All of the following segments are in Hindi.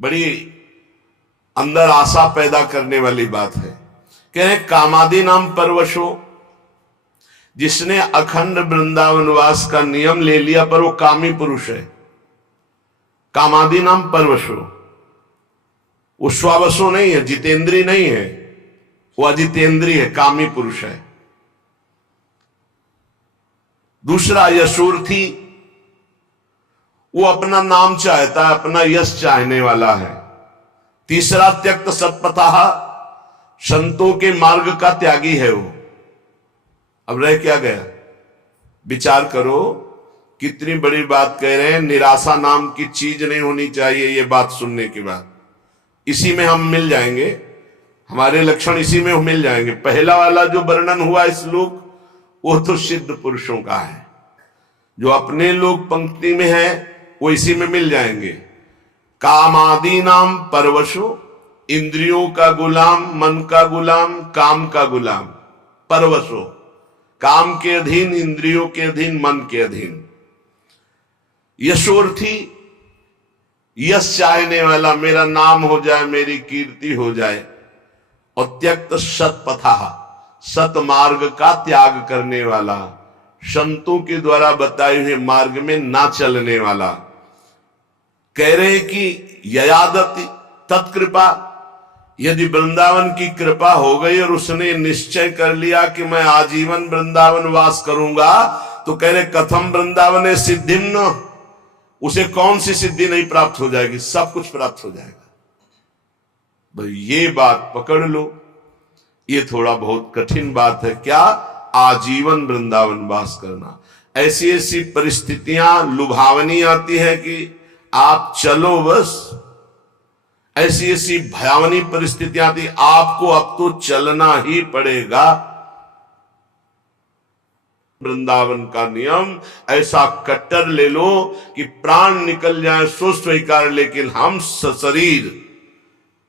बड़ी अंदर आशा पैदा करने वाली बात है। कह रहे कामादि नाम परवशो, जिसने अखंड वृंदावनवास का नियम ले लिया पर वो कामी पुरुष है। कामादि नाम परवशो, वो स्वावसो नहीं है, जितेंद्री नहीं है, वो अजितेंद्री है, कामी पुरुष है। दूसरा यशोर्थी, वो अपना नाम चाहता है, अपना यश चाहने वाला है। तीसरा त्यक्त सत्पथा, संतों के मार्ग का त्यागी है वो। अब रह क्या गया? विचार करो, कितनी बड़ी बात कह रहे हैं। निराशा नाम की चीज नहीं होनी चाहिए। ये बात सुनने के बाद इसी में हम मिल जाएंगे, हमारे लक्षण इसी में मिल जाएंगे। पहला वाला जो वर्णन हुआ श्लोक, वो तो सिद्ध पुरुषों का है। जो अपने लोग पंक्ति में है वो इसी में मिल जाएंगे। कामादि नाम परवशो, इंद्रियों का गुलाम, मन का गुलाम, काम का गुलाम। परवशो, काम के अधीन, इंद्रियों के अधीन, मन के अधीन। यशोर्थी, यश चाहने वाला, मेरा नाम हो जाए, मेरी कीर्ति हो जाए। और त्यक्त सत्पथा, सतमार्ग का त्याग करने वाला, संतों के द्वारा बताए हुए मार्ग में ना चलने वाला। कह रहे कि ययादति तत्कृपा, यदि वृंदावन की कृपा हो गई और उसने निश्चय कर लिया कि मैं आजीवन वृंदावन वास करूंगा, तो कह रहे कथम वृंदावन सिद्धिम न, उसे कौन सी सिद्धि नहीं प्राप्त हो जाएगी? सब कुछ प्राप्त हो जाएगा। भाई ये बात पकड़ लो। ये थोड़ा बहुत कठिन बात है। क्या? आजीवन वृंदावन वास करना। ऐसी ऐसी परिस्थितियां लुभावनी आती है कि आप चलो बस। ऐसी ऐसी भयावनी परिस्थितियां आती, आपको अब तो चलना ही पड़ेगा। वृंदावन का नियम ऐसा कट्टर ले लो कि प्राण निकल जाए सो स्वीकार, लेकिन हम सशरीर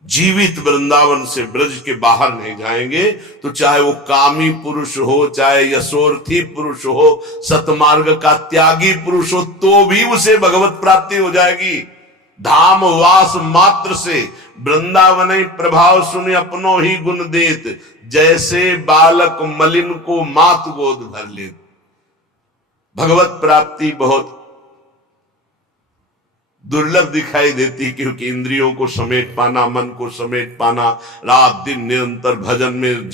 जीवित वृंदावन से ब्रज के बाहर नहीं जाएंगे। तो चाहे वो कामी पुरुष हो, चाहे यशोर्थी पुरुष हो, सतमार्ग का त्यागी पुरुष हो, तो भी उसे भगवत प्राप्ति हो जाएगी। धाम वास मात्र से वृंदावन प्रभाव सुन अपनो ही गुण देत, जैसे बालक मलिन को मात गोद भर लेत। भगवत प्राप्ति बहुत दुर्लभ दिखाई देती, क्योंकि इंद्रियों को समेट पाना, मन को समेट पाना, रात दिन निरंतर भजन में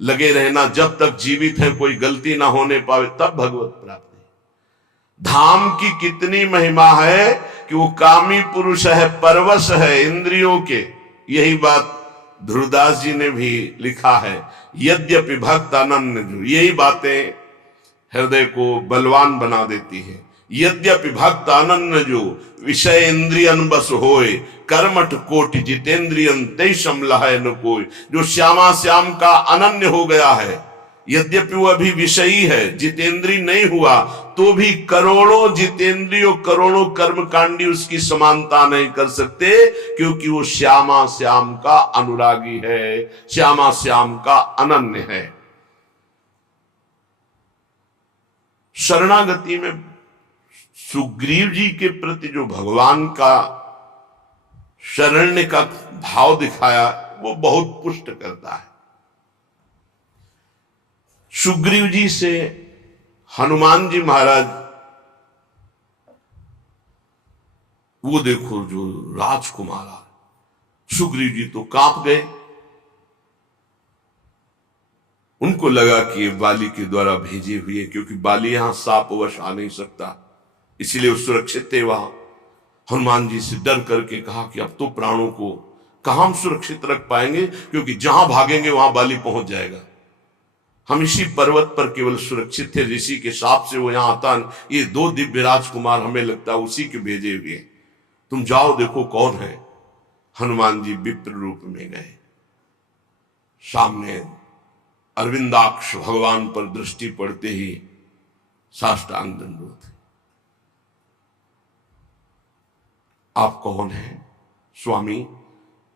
लगे रहना, जब तक जीवित है कोई गलती ना होने पावे, तब भगवत प्राप्ति। धाम की कितनी महिमा है कि वो कामी पुरुष है, परवश है इंद्रियों के। यही बात ध्रुवदास जी ने भी लिखा है, यद्यपि भक्त अनन्य। यही बातें हृदय को बलवान बना देती है। यद्यपि भक्त अनन्य जो, विषय इंद्रियन बस होए, कर्मठ कोटि जितेंद्रियन तेषम लहै न कोई। जो श्यामा श्याम का अनन्य हो गया है, यद्यपि वो अभी विषयी है, जितेंद्री नहीं हुआ, तो भी करोड़ों जितेंद्रियों, करोड़ों कर्मकांडी उसकी समानता नहीं कर सकते, क्योंकि वो श्यामा श्याम का अनुरागी है, श्यामा श्याम का अनन्य है। शरणागति में सुग्रीव जी के प्रति जो भगवान का शरण्य का भाव दिखाया, वो बहुत पुष्ट करता है। सुग्रीव जी से हनुमान जी महाराज, वो देखो जो राजकुमार, सुग्रीव जी तो कांप गए। उनको लगा कि ये बाली के द्वारा भेजे हुए, क्योंकि बाली यहां सापवश आ नहीं सकता, इसीलिए वो सुरक्षित थे वहां। हनुमान जी से डर करके कहा कि अब तो प्राणों को कहां हम सुरक्षित रख पाएंगे, क्योंकि जहां भागेंगे वहां बाली पहुंच जाएगा। हम इसी पर्वत पर केवल सुरक्षित थे, ऋषि के शाप से वो यहां आता। ये दो दिव्य राजकुमार हमें लगता है उसी के भेजे हुए, तुम जाओ देखो कौन है। हनुमान जी विप्र रूप में गए, सामने अरविंदाक्ष भगवान पर दृष्टि पड़ते ही साष्टांग दंडवत। आप कौन हैं? स्वामी,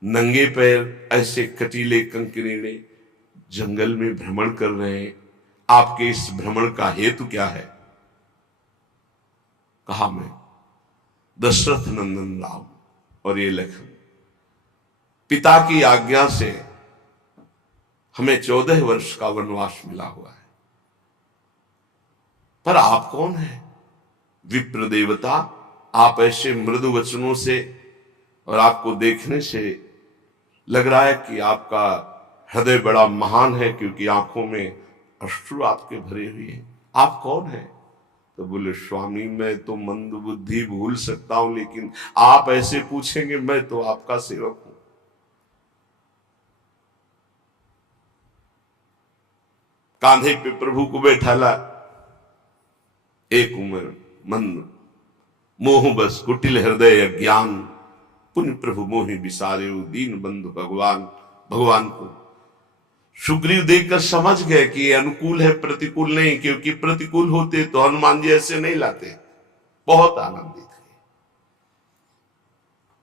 नंगे पैर ऐसे कटीले कंकरीले जंगल में भ्रमण कर रहे हैं, आपके इस भ्रमण का हेतु क्या है? कहा मैं दशरथ नंदन राम और ये लखन पिता की आज्ञा से हमें 14 वर्ष का वनवास मिला हुआ है। पर आप कौन है विप्र देवता? आप ऐसे मृदु वचनों से और आपको देखने से लग रहा है कि आपका हृदय बड़ा महान है, क्योंकि आंखों में अश्रु आपके भरे हुए हैं। आप कौन है? तो बोले, स्वामी मैं तो मंद बुद्धि भूल सकता हूं, लेकिन आप ऐसे पूछेंगे, मैं तो आपका सेवक हूं। कांधे पे प्रभु को बैठाला, एक उम्र मंद मोह बस कुटिल हृदय अज्ञान, पुण्य प्रभु मोहि विसारे दीन बंधु भगवान। भगवान को सुग्रीव देखकर समझ गए कि ये अनुकूल है, प्रतिकूल नहीं, क्योंकि प्रतिकूल होते तो हनुमान जी ऐसे नहीं लाते। बहुत आनंदित है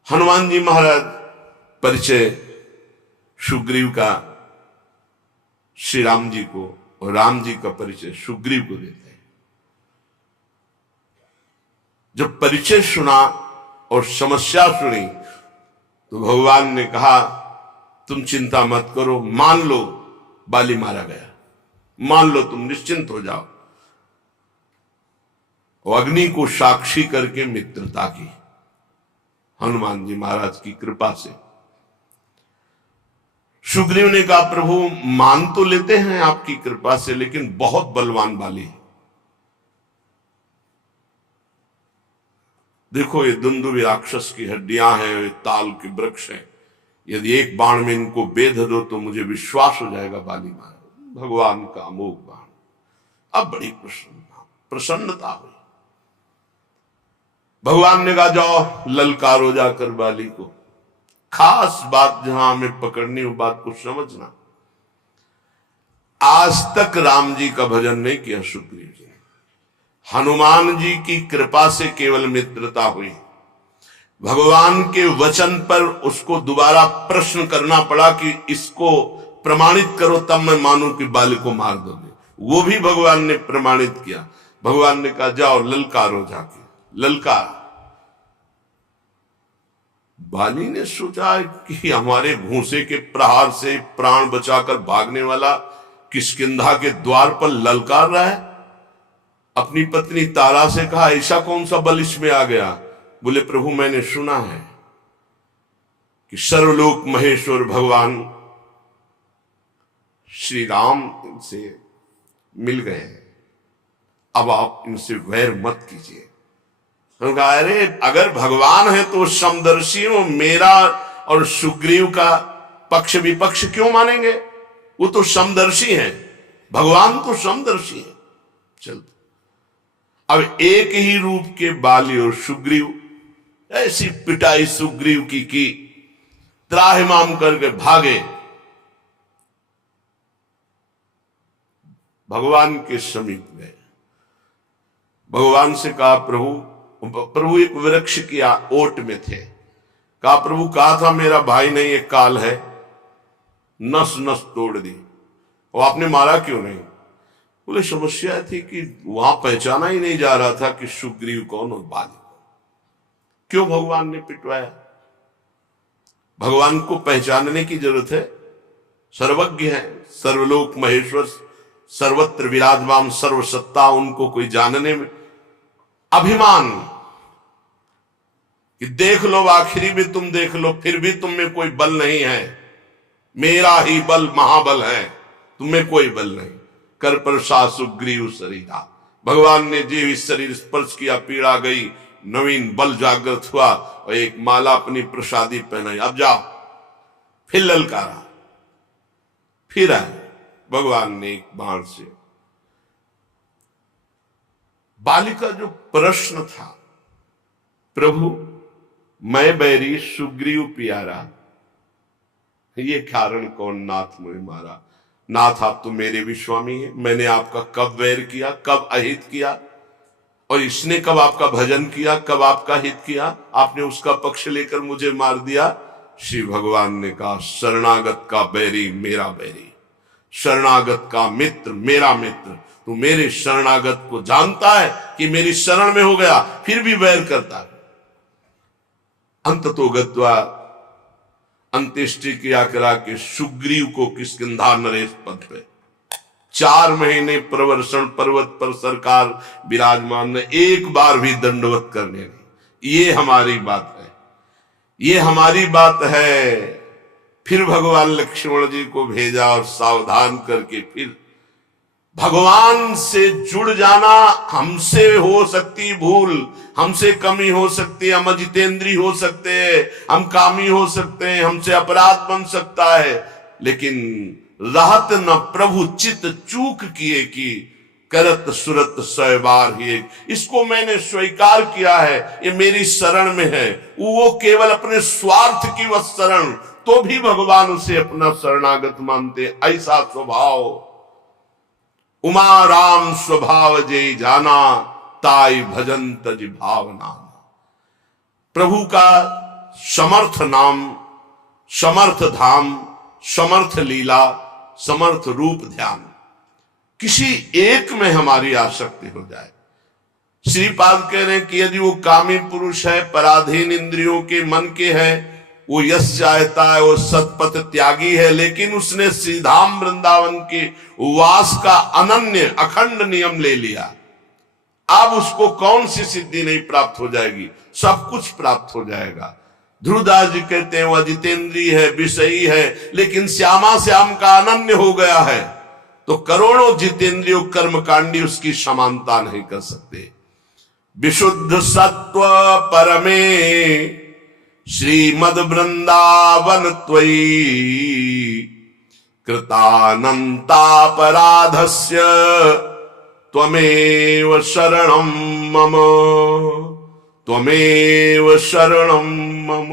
हनुमान जी महाराज। परिचय सुग्रीव का श्री राम जी को, और राम जी का परिचय सुग्रीव को देते हैं। जब परिचय सुना और समस्या सुनी तो भगवान ने कहा, तुम चिंता मत करो, मान लो बाली मारा गया, मान लो, तुम निश्चिंत हो जाओ। और अग्नि को साक्षी करके मित्रता की हनुमान जी महाराज की कृपा से। सुग्रीव ने कहा, प्रभु मान तो लेते हैं आपकी कृपा से, लेकिन बहुत बलवान बाली। देखो ये दुंदुभि राक्षस की हड्डियां हैं, ये ताल के वृक्ष हैं, यदि एक बाण में इनको बेध दो तो मुझे विश्वास हो जाएगा बाली मारा। भगवान का अमोघ बाण। अब बड़ी प्रसन्नता हुई। भगवान ने कहा, जाओ ललकारो जाकर बाली को। खास बात जहां हमें पकड़नी हो, बात को समझना। आज तक राम जी का भजन नहीं किया सुग्रीव जी ने, हनुमान जी की कृपा से केवल मित्रता हुई। भगवान के वचन पर उसको दोबारा प्रश्न करना पड़ा कि इसको प्रमाणित करो, तब मैं मानूं कि बाली को मार दोगे। वो भी भगवान ने प्रमाणित किया। भगवान ने कहा, जाओ ललकारो जाके। ललकार। बाली ने सोचा कि हमारे भूसे के प्रहार से प्राण बचाकर भागने वाला किष्किंधा के द्वार पर ललकार रहा है। अपनी पत्नी तारा से कहा, ऐसा कौन सा बल इसमें आ गया? बोले, प्रभु मैंने सुना है कि सर्वलोक महेश्वर भगवान श्री राम से मिल गए, अब आप इनसे वैर मत कीजिए। तो कहा, अरे अगर भगवान है तो समदर्शी हो, मेरा और सुग्रीव का पक्ष विपक्ष क्यों मानेंगे? वो तो समदर्शी है, भगवान तो समदर्शी है। चल, अब एक ही रूप के बाली और सुग्रीव, ऐसी पिटाई सुग्रीव की त्राहिमाम करके भागे। भगवान के समीप गए, भगवान से कहा, प्रभु एक वृक्ष की ओट में थे। कहा, प्रभु कहा था मेरा भाई नहीं, एक काल है, नस नस तोड़ दी, और आपने मारा क्यों नहीं? बोले, समस्या थी कि वहां पहचाना ही नहीं जा रहा था कि सुग्रीव कौन और बाली कौन। क्यों भगवान ने पिटवाया? भगवान को पहचानने की जरूरत है। सर्वज्ञ है, सर्वलोक महेश्वर, सर्वत्र विराजमान, सर्वसत्ता, उनको कोई जानने में अभिमान कि देख लो, आखिरी में तुम देख लो, फिर भी तुम में कोई बल नहीं है, मेरा ही बल महाबल है, तुम्हें कोई बल नहीं। कर प्रसाद सुग्रीव शरीरा। भगवान ने जीव शरीर स्पर्श किया, पीड़ा गई, नवीन बल जागृत हुआ, और एक माला अपनी प्रसादी पहनाई। अब जाओ। फिर ललकारा, फिर आए भगवान ने एक बाण से। बाली का जो प्रश्न था, प्रभु मैं बैरी सुग्रीव प्यारा, ये कारण कौन नाथ मुझे मारा? नाथ आप तो मेरे भी स्वामी हैं, मैंने आपका कब वैर किया, कब अहित किया, और इसने कब आपका भजन किया, कब आपका हित किया? आपने उसका पक्ष लेकर मुझे मार दिया। श्री भगवान ने कहा, शरणागत का बैरी मेरा बैरी, शरणागत का मित्र मेरा मित्र। तू मेरे शरणागत को जानता है कि मेरी शरण में हो गया, फिर भी वैर करता है। अंत तो गत्वा अंत्येष्टि क्रिया करा के सुग्रीव को किष्किंधा नरेश पद पे 4 महीने प्रवर्षण पर्वत पर सरकार विराजमान ने एक बार भी दंडवत करने नहीं। ये हमारी बात है, ये हमारी बात है। फिर भगवान लक्ष्मण जी को भेजा और सावधान करके फिर भगवान से जुड़ जाना। हमसे हो सकती भूल, हमसे कमी हो सकती है, हम अजितेंद्री हो सकते हैं, हम कामी हो सकते हैं, हमसे अपराध बन सकता है, लेकिन रहत न प्रभु चित चूक किए कि करत सुरत 100 बार ही। इसको मैंने स्वीकार किया है, ये मेरी शरण में है। वो केवल अपने स्वार्थ की वह शरण, तो भी भगवान उसे अपना शरणागत मानते। ऐसा स्वभाव उमा राम स्वभाव जे जाना, ताई भजन तज भावना। प्रभु का समर्थ नाम, समर्थ धाम, समर्थ लीला, समर्थ रूप ध्यान, किसी एक में हमारी आसक्ति हो जाए। श्रीपाद कह रहे हैं कि यदि वो कामी पुरुष है, पराधीन इंद्रियों के मन के है, वो यश चाहता है, वो सतपथ त्यागी है, लेकिन उसने श्रीधाम वृंदावन के वास का अनन्य अखंड नियम ले लिया, अब उसको कौन सी सिद्धि नहीं प्राप्त हो जाएगी? सब कुछ प्राप्त हो जाएगा। ध्रुवदास जी कहते हैं वो अजितेंद्री है, विषयी है, लेकिन श्यामा श्याम का अनन्य हो गया है, तो करोड़ों जितेंद्रियों कर्मकांडी उसकी समानता नहीं कर सकते। विशुद्ध सत्व परमे श्रीमद वृंदावन त्वयि, कृतानंतापराधस्य त्वमेव शरणं मम, त्वमेव शरणं मम।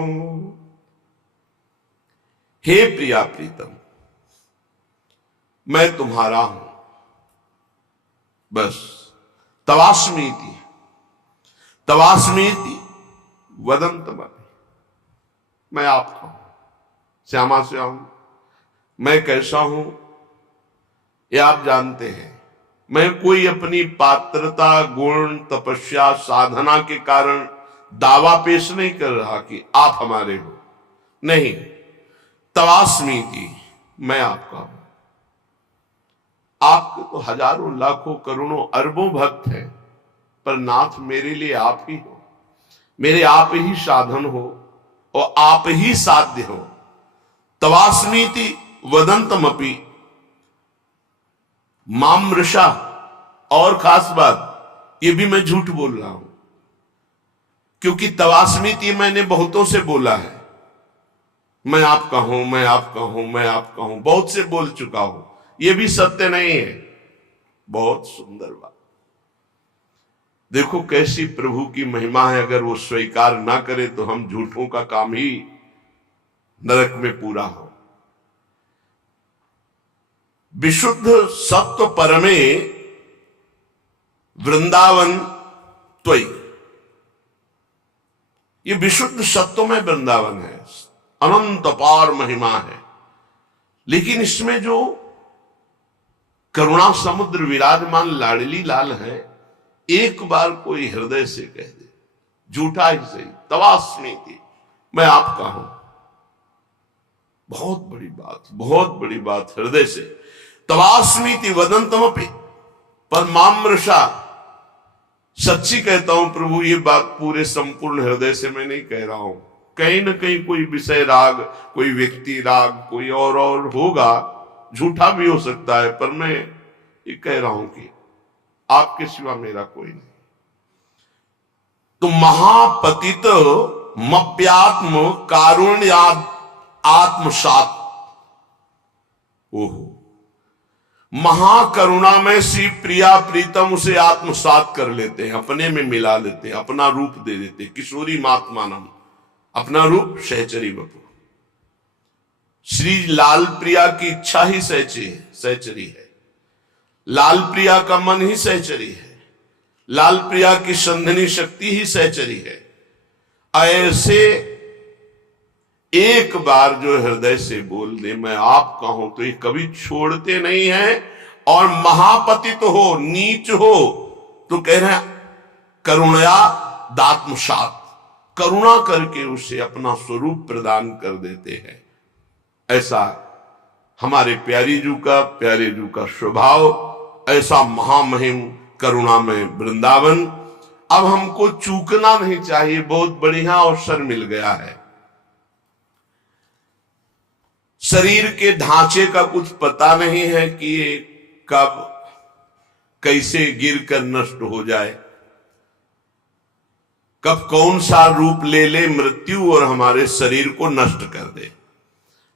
हे प्रिया प्रीतम, मैं तुम्हारा हूं, बस। तवास्मीति तवास्मीति वदंतमपि, मैं आपका हूं, श्यामा श्याम। मैं कैसा हूं ये आप जानते हैं। मैं कोई अपनी पात्रता, गुण, तपस्या, साधना के कारण दावा पेश नहीं कर रहा कि आप हमारे हो, नहीं। तवास्मीति, मैं आपका हूं। आपके तो हजारों लाखों करोड़ों अरबों भक्त हैं, पर नाथ मेरे लिए आप ही हो, मेरे आप ही साधन हो और आप ही साध्य हो। तवास्मीति वदंतमपि मामृषा, और खास बात ये भी मैं झूठ बोल रहा हूं, क्योंकि तवास्मीति मैंने बहुतों से बोला है। मैं आपका हूं, मैं आपका हूं, मैं आपका हूं, बहुत से बोल चुका हूं, ये भी सत्य नहीं है। बहुत सुंदर बात। देखो कैसी प्रभु की महिमा है, अगर वो स्वीकार ना करे तो हम झूठों का काम ही नरक में पूरा हो। विशुद्ध सत्व परमे वृंदावन त्वयि, ये विशुद्ध सत्व में वृंदावन है, अनंत अपार महिमा है, लेकिन इसमें जो करुणा समुद्र विराजमान लाडली लाल है, एक बार कोई हृदय से कह दे, झूठा ही सही, तवास्मीति, मैं आपका हूं, बहुत बड़ी बात, बहुत बड़ी बात। हृदय से तवास्मीति वदंतमपि परमामृषा, सच्ची कहता हूं प्रभु, ये बात पूरे संपूर्ण हृदय से मैं नहीं कह रहा हूं। कहीं ना कहीं कोई विषय राग, कोई व्यक्ति राग, कोई और होगा, झूठा भी हो सकता है, पर मैं ये कह रहा हूं कि आपके सिवा मेरा कोई नहीं। तो महापतित मप्यात्म कारुण्याद आत्मसात, ओहो, महाकरुणा में श्री प्रिया प्रीतम उसे आत्मसात कर लेते हैं, अपने में मिला लेते हैं, अपना रूप दे देते हैं। किशोरी मात्मानम, अपना रूप सहचरी बपू। श्री लाल प्रिया की इच्छा ही सहचरी है, लाल प्रिया का मन ही सहचरी है, लाल प्रिया की संधनी शक्ति ही सहचरी है। ऐसे एक बार जो हृदय से बोल दे मैं आपका हूं, तो ये कभी छोड़ते नहीं है। और महापतित तो हो, नीच हो, तो कह रहे हैं करुणया दात्मसात, करुणा करके उसे अपना स्वरूप प्रदान कर देते हैं। ऐसा हमारे प्यारे जू का स्वभाव, ऐसा महामहिम करुणामय वृंदावन। अब हमको चूकना नहीं चाहिए, बहुत बढ़िया अवसर मिल गया है। शरीर के ढांचे का कुछ पता नहीं है कि ये कब कैसे गिरकर नष्ट हो जाए, कब कौन सा रूप ले ले मृत्यु और हमारे शरीर को नष्ट कर दे।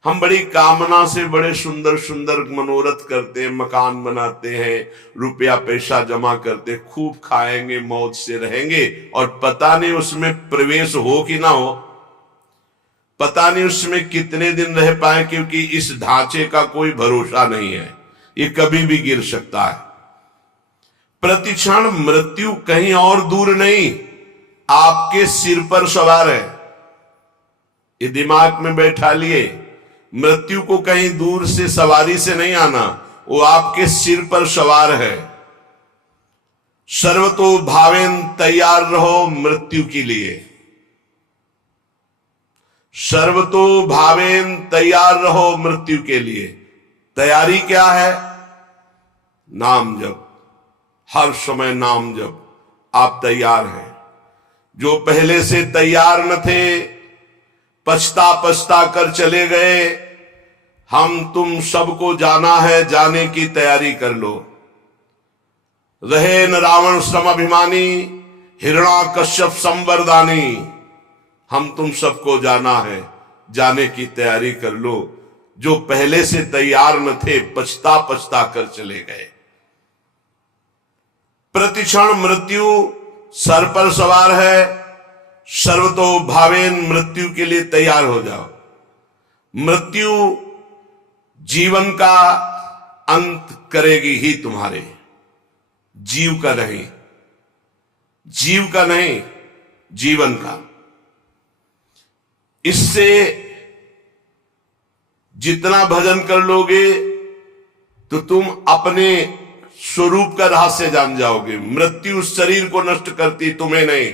हम बड़ी कामना से बड़े सुंदर सुंदर मनोरथ करते हैं, मकान बनाते हैं, रुपया पैसा जमा करते, खूब खाएंगे, मौज से रहेंगे, और पता नहीं उसमें प्रवेश हो कि ना हो, पता नहीं उसमें कितने दिन रह पाए, क्योंकि इस ढांचे का कोई भरोसा नहीं है, ये कभी भी गिर सकता है। प्रतिक्षण मृत्यु कहीं और दूर नहीं, आपके सिर पर सवार है। ये दिमाग में बैठा लिए, मृत्यु को कहीं दूर से सवारी से नहीं आना, वो आपके सिर पर सवार है। सर्वतो भावेन तैयार रहो मृत्यु के लिए, सर्वतो भावेन तैयार रहो मृत्यु के लिए। तैयारी क्या है? नाम जप, हर समय नाम जप। आप तैयार हैं। जो पहले से तैयार न थे, पछता पछता कर चले गए, हम तुम सबको जाना है, जाने की तैयारी कर लो। रहे न रावण समभिमानी, हिरणा कश्यप संवरदानी। हम तुम सबको जाना है, जाने की तैयारी कर लो। जो पहले से तैयार न थे, पछता पछता कर चले गए। प्रतिक्षण मृत्यु सर पर सवार है, सर्वतो भावेन मृत्यु के लिए तैयार हो जाओ। मृत्यु जीवन का अंत करेगी ही तुम्हारे, जीव का नहीं, जीव का नहीं, जीवन का। इससे जितना भजन कर लोगे तो तुम अपने स्वरूप का रहस्य जान जाओगे। मृत्यु शरीर को नष्ट करती, तुम्हें नहीं।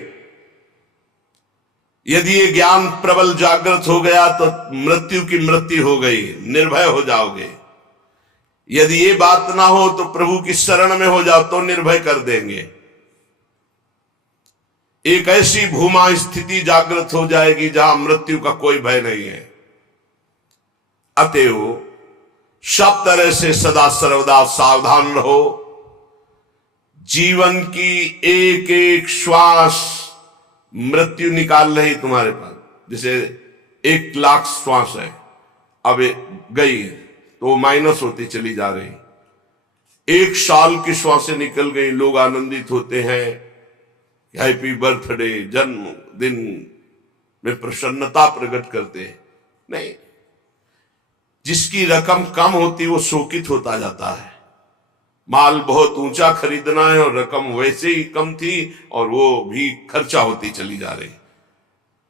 यदि ये ज्ञान प्रबल जागृत हो गया तो मृत्यु की मृत्यु हो गई, निर्भय हो जाओगे। यदि ये बात ना हो तो प्रभु की शरण में हो जाओ तो निर्भय कर देंगे। एक ऐसी भूमा स्थिति जागृत हो जाएगी जहां मृत्यु का कोई भय नहीं है। अतएव सब तरह से सदा सर्वदा सावधान रहो। जीवन की एक एक श्वास मृत्यु निकाल रही तुम्हारे पास। जैसे 1,00,000 श्वास है, अब गई तो माइनस होती चली जा रही। 1 साल की श्वासें निकल गई, लोग आनंदित होते हैं, हैप्पी बर्थडे, जन्मदिन में प्रसन्नता प्रकट करते हैं। नहीं, जिसकी रकम कम होती वो शोकित होता जाता है। माल बहुत ऊंचा खरीदना है और रकम वैसे ही कम थी और वो भी खर्चा होती चली जा रही।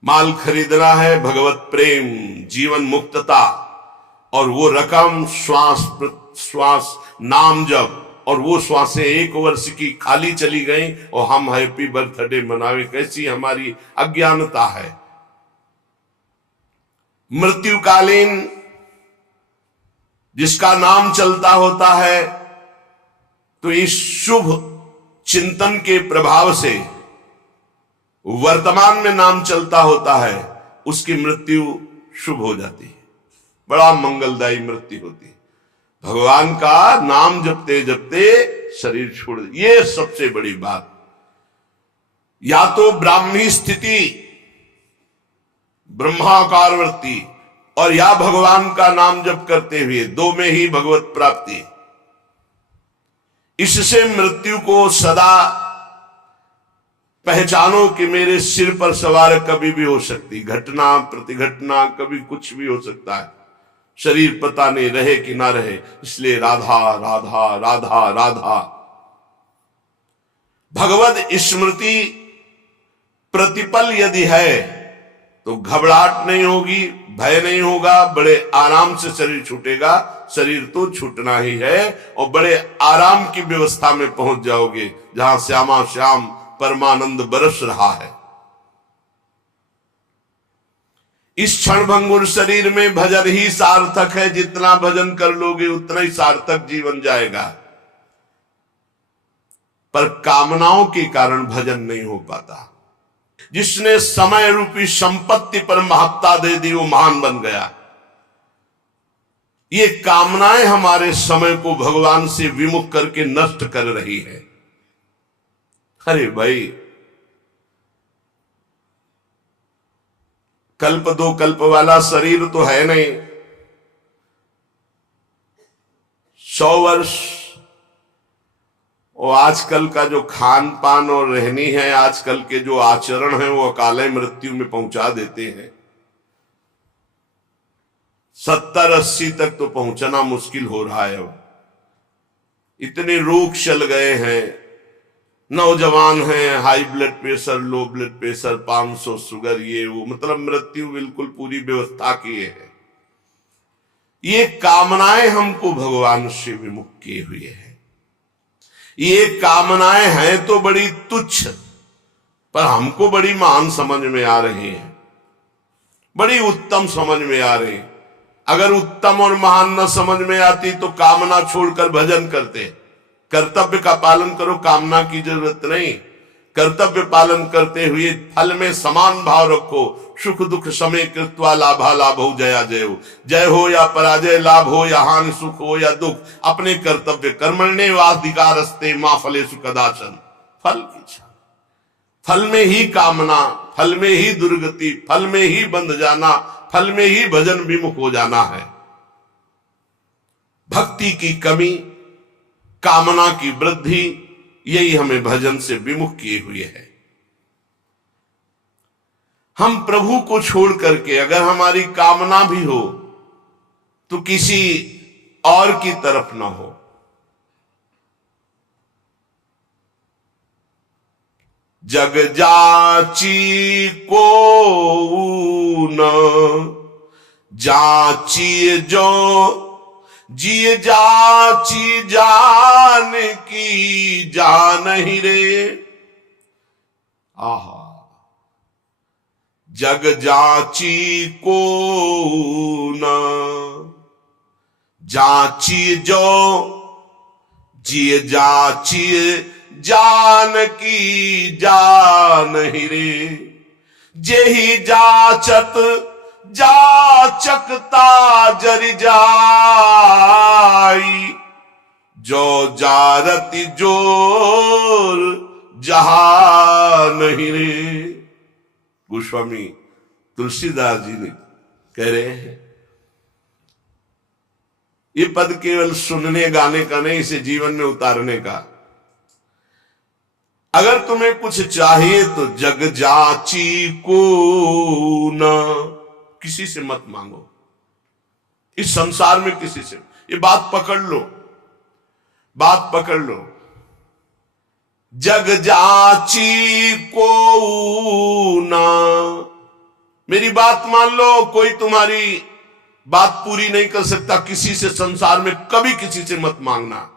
माल खरीदना है भगवत प्रेम, जीवन मुक्तता, और वो रकम श्वास श्वास नाम जप, और वो श्वासें 1 वर्ष की खाली चली गई और हम हैप्पी बर्थडे मनावे। कैसी हमारी अज्ञानता है। मृत्युकालीन जिसका नाम चलता होता है, तो इस शुभ चिंतन के प्रभाव से वर्तमान में नाम चलता होता है, उसकी मृत्यु शुभ हो जाती है, बड़ा मंगलदायी मृत्यु होती है। भगवान का नाम जपते जपते शरीर छोड़, ये सबसे बड़ी बात। या तो ब्राह्मी स्थिति, ब्रह्माकार वृत्ति, और या भगवान का नाम जप करते हुए, 2 में ही भगवत प्राप्ति। इससे मृत्यु को सदा पहचानो कि मेरे सिर पर सवार कभी भी हो सकती, घटना प्रतिघटना, कभी कुछ भी हो सकता है। शरीर पता नहीं रहे कि ना रहे, इसलिए राधा राधा राधा राधा। भगवत स्मृति प्रतिपल यदि है तो घबराहट नहीं होगी, भय नहीं होगा, बड़े आराम से शरीर छूटेगा। शरीर तो छूटना ही है, और बड़े आराम की व्यवस्था में पहुंच जाओगे जहां श्यामा श्याम परमानंद बरस रहा है। इस क्षणभंगुर शरीर में भजन ही सार्थक है। जितना भजन कर लोगे उतना ही सार्थक जीवन जाएगा। पर कामनाओं के कारण भजन नहीं हो पाता। जिसने समय रूपी संपत्ति पर महत्ता दे दी वो महान बन गया। ये कामनाएं हमारे समय को भगवान से विमुख करके नष्ट कर रही है। अरे भाई, कल्प दो कल्प वाला शरीर तो है नहीं। 100 वर्ष और आजकल का जो खान पान और रहनी है, आजकल के जो आचरण है, वो अकाले मृत्यु में पहुंचा देते हैं। 70-80 तक तो पहुंचना मुश्किल हो रहा है। अब इतने रोग चल गए हैं। नौजवान हैं, high blood pressure, low blood pressure, 500 sugar, ये वो, मतलब मृत्यु बिल्कुल पूरी व्यवस्था किए है। ये कामनाएं हमको भगवान से विमुख किए हुए हैं। ये कामनाएं हैं तो बड़ी तुच्छ, पर हमको बड़ी महान समझ में आ रही हैं, बड़ी उत्तम समझ में आ रही। अगर उत्तम और महान न समझ में आती तो कामना छोड़कर भजन करते। कर्तव्य का पालन करो, कामना की जरूरत नहीं। कर्तव्य पालन करते हुए फल में समान भाव रखो। सुख दुख समय कृत्वा लाभा लाभ हो, जया जय हो, जय हो या पराजय, लाभ हो या हानि, सुख हो या दुख, अपने कर्तव्य कर्मण्ये वाधिकारस्ते मां फलेषु कदाचन। फल की इच्छा, फल में ही कामना, फल में ही दुर्गति, फल में ही बंध जाना, फल में ही भजन विमुख हो जाना है। भक्ति की कमी, कामना की वृद्धि, यही हमें भजन से विमुख किए हुए है। हम प्रभु को छोड़ करके अगर हमारी कामना भी हो तो किसी और की तरफ ना हो। जग जाची को न जाची जो जिय जाची जान की जान ही रे। आहा, जग जाची को न जाची जो जिय जाची जान की जान ही रे। जेहि जाचत जाचकता जरि जाई, जो जारति जोर जहान ही रे। गोस्वामी तुलसीदास जी ने कह रहे हैं, ये पद केवल सुनने गाने का नहीं, इसे जीवन में उतारने का। अगर तुम्हें कुछ चाहिए तो जग जाची को न, किसी से मत मांगो। इस संसार में किसी से, ये बात पकड़ लो, बात पकड़ लो। जग जाची को ना, मेरी बात मान लो। कोई तुम्हारी बात पूरी नहीं कर सकता। किसी से संसार में कभी किसी से मत मांगना।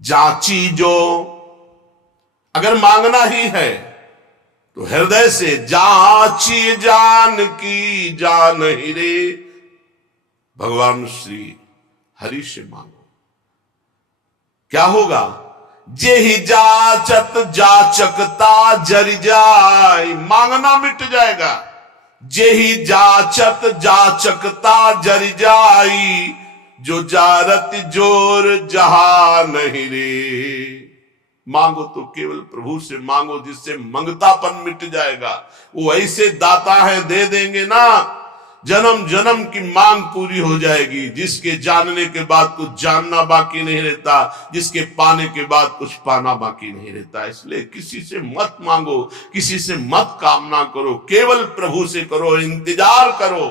जाची जो, अगर मांगना ही है तो हृदय से जाची जान की जान ही रे। भगवान श्री हरि से मांगो, क्या होगा? जेहि जाचत जाचकता जरि जाय, मांगना मिट जाएगा। जेहि जाचत जाचकता जरि जाई, जो जारत जोर जहां नहीं रे। मांगो तो केवल प्रभु से मांगो, जिससे मंगतापन मिट जाएगा। वो ऐसे दाता है, दे देंगे ना, जन्म जन्म की मांग पूरी हो जाएगी। जिसके जानने के बाद कुछ जानना बाकी नहीं रहता, जिसके पाने के बाद कुछ पाना बाकी नहीं रहता। इसलिए किसी से मत मांगो, किसी से मत कामना करो, केवल प्रभु से करो, इंतजार करो।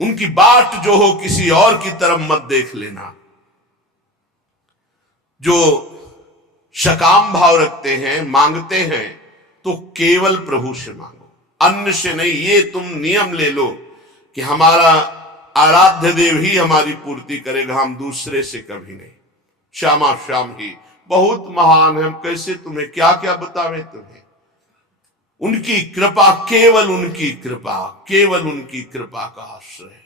उनकी बाट जो हो किसी और की तरफ मत देख लेना। जो सकाम भाव रखते हैं, मांगते हैं, तो केवल प्रभु से मांगो, अन्य से नहीं। ये तुम नियम ले लो कि हमारा आराध्य देव ही हमारी पूर्ति करेगा, हम दूसरे से कभी नहीं। श्यामा श्याम ही बहुत महान है, हम कैसे तुम्हें क्या क्या बतावें तुम्हें। उनकी कृपा, केवल उनकी कृपा, केवल उनकी कृपा का आश्रय।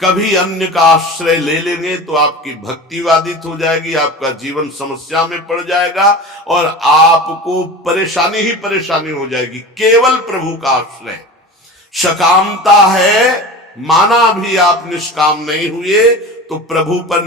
कभी अन्य का आश्रय ले लेंगे तो आपकी भक्ति बाधित हो जाएगी, आपका जीवन समस्या में पड़ जाएगा और आपको परेशानी ही परेशानी हो जाएगी। केवल प्रभु का आश्रय। सकामता है, माना भी आप निष्काम नहीं हुए तो प्रभु पर